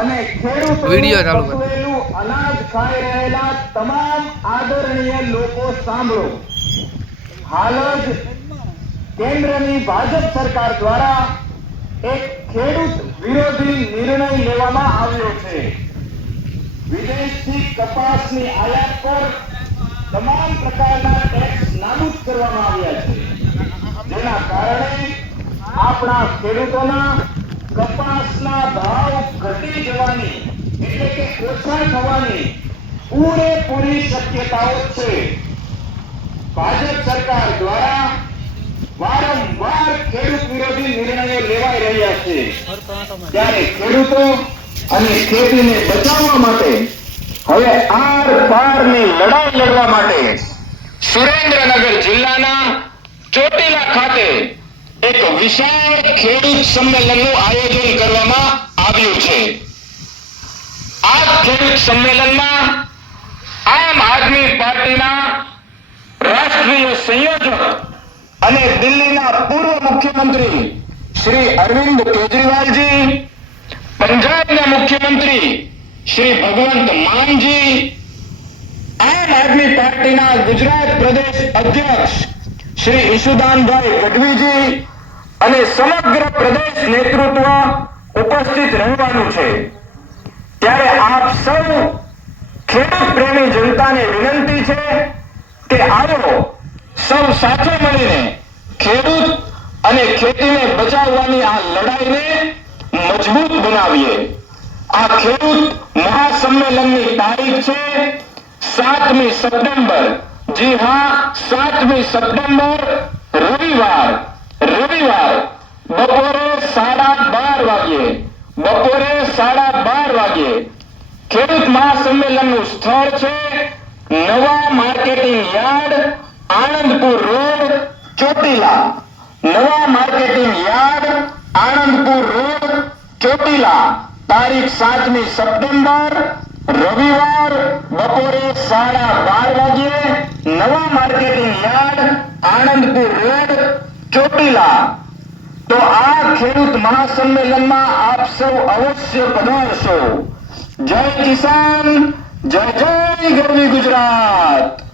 અને ખેડૂતો વીડિયો ચાલુ કરો. અનાજ ખાઈ રહેલા તમામ આદરણીય લોકો સાંભળો. હાલ જ કેન્દ્રની ભાજપ સરકાર દ્વારા એક ખેડૂત વિરોધી નિર્ણય લેવામાં આવ્યો છે. વિદેશથી કપાસની આયાત પર તમામ પ્રકારના ટેક્સ નાબૂદ કરવામાં આવ્યા છે. જેના કારણે આપણા ખેડૂતોના કપાસના ભાવ ઘટી જવાની, એટલે કે ઓછા થવાની પૂરેપૂરી શક્યતાઓ છે. ભાજપ સરકાર દ્વારા વારંવાર ખેડૂત વિરોધી નિર્ણયો લેવાઈ રહ્યા છે. ત્યારે ખેડૂતો અને ખેતીને બચાવવા માટે, હવે આર પારની લડાઈ લડવા માટે સુરેન્દ્રનગર જિલ્લાના ચોટીલા ખાતે એક વિશાળ ખેડૂત સંમેલનનું આયોજન આવ્યું છે. આ ખેડૂત સંમેલનમાં આમ આદમી પાર્ટીના રાષ્ટ્રીય સંયોજક અને દિલ્હીના પૂર્વ મુખ્યમંત્રી શ્રી અરવિંદ કેજરીવાલજી, પંજાબના મુખ્યમંત્રી શ્રી ભગવંત માનજી, આમ આદમી પાર્ટીના ગુજરાત પ્રદેશ અધ્યક્ષ શ્રી ઈશુદાનભાઈ ગઢવીજી અને સમગ્ર પ્રદેશ નેતૃત્વ ઉપસ્થિત રહેવાનું છે. ત્યારે આપ સૌ ખેડૂત પ્રેમી જનતાને વિનંતી છે કે આવો સૌ સાથે મળીને ખેડૂત અને ખેતીને બચાવવાની આ લડાઈને મજબૂત બનાવીએ. આ ખેડૂત મહાસંમેલનની તારીખ છે સાતમી સપ્ટેમ્બર. જી હા, સાતમી સપ્ટેમ્બર રવિવાર. રવિવાર. બપોરે બપોરે સાડા બાર વાગે ખેડૂત મહાસંમેલનનું સ્થળ છે નવા marketing yard, Anandpur road, Chotila. નવા marketing yard, Anandpur road, Chotila. તારીખ સાતમી સપ્ટેમ્બર, રવિવાર, બપોરે સાડા બાર વાગ્યે નવા marketing yard, Anandpur road, Chotila. તો આ ખેડૂત મહાસંમેલનમાં આપ સૌ અવશ્ય પધારશો. જય કિસાન જય જય ગરવી ગુજરાત.